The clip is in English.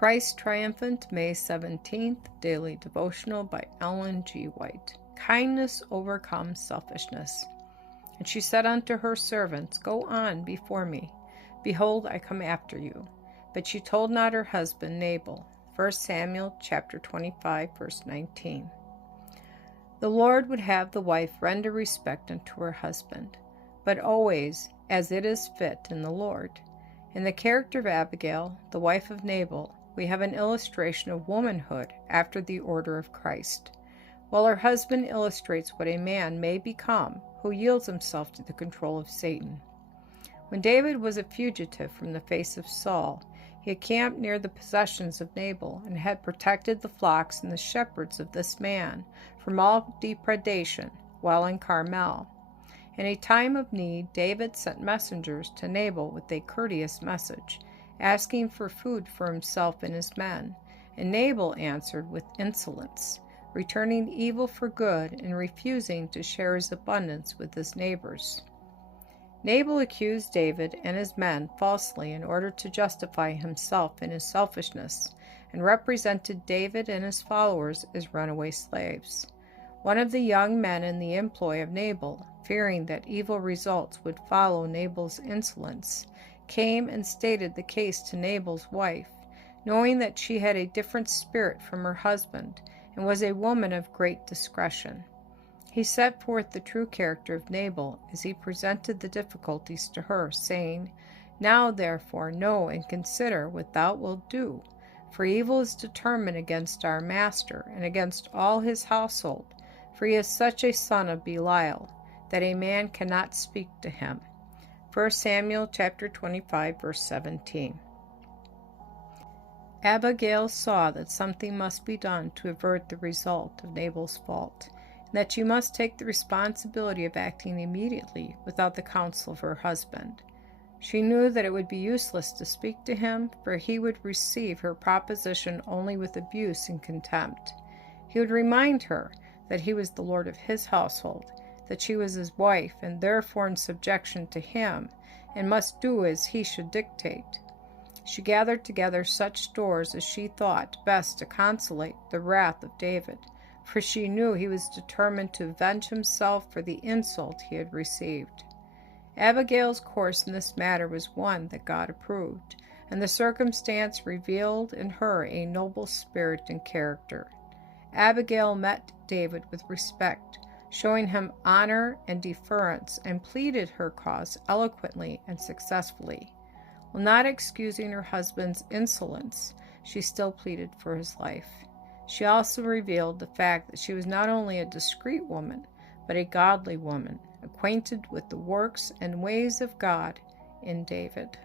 Christ Triumphant, May 17th, Daily Devotional by Ellen G. White. Kindness overcomes selfishness. And she said unto her servants, Go on before me. Behold, I come after you. But she told not her husband Nabal. 1 Samuel chapter 25, verse 19. The Lord would have the wife render respect unto her husband, but always as it is fit in the Lord. In the character of Abigail, the wife of Nabal, we have an illustration of womanhood after the order of Christ, while her husband illustrates what a man may become who yields himself to the control of Satan. When David was a fugitive from the face of Saul, he encamped near the possessions of Nabal and had protected the flocks and the shepherds of this man from all depredation while in Carmel. In a time of need, David sent messengers to Nabal with a courteous message, asking for food for himself and his men, and Nabal answered with insolence, returning evil for good and refusing to share his abundance with his neighbors. Nabal accused David and his men falsely in order to justify himself in his selfishness, and represented David and his followers as runaway slaves. One of the young men in the employ of Nabal, fearing that evil results would follow Nabal's insolence, came and stated the case to Nabal's wife, knowing that she had a different spirit from her husband and was a woman of great discretion. He set forth the true character of Nabal as he presented the difficulties to her, saying, Now therefore know and consider what thou wilt do, for evil is determined against our master and against all his household, for he is such a son of Belial, that a man cannot speak to him. 1 Samuel chapter 25, verse 17. Abigail saw that something must be done to avert the result of Nabal's fault, and that she must take the responsibility of acting immediately without the counsel of her husband. She knew that it would be useless to speak to him, for he would receive her proposition only with abuse and contempt. He would remind her that he was the Lord of his household, that she was his wife and therefore in subjection to him, and must do as he should dictate. She gathered together such stores as she thought best to consolate the wrath of David, for she knew he was determined to avenge himself for the insult he had received. Abigail's course in this matter was one that God approved, and the circumstance revealed in her a noble spirit and character. Abigail met David with respect, showing him honor and deference, and pleaded her cause eloquently and successfully. While not excusing her husband's insolence, she still pleaded for his life. She also revealed the fact that she was not only a discreet woman, but a godly woman, acquainted with the works and ways of God in David.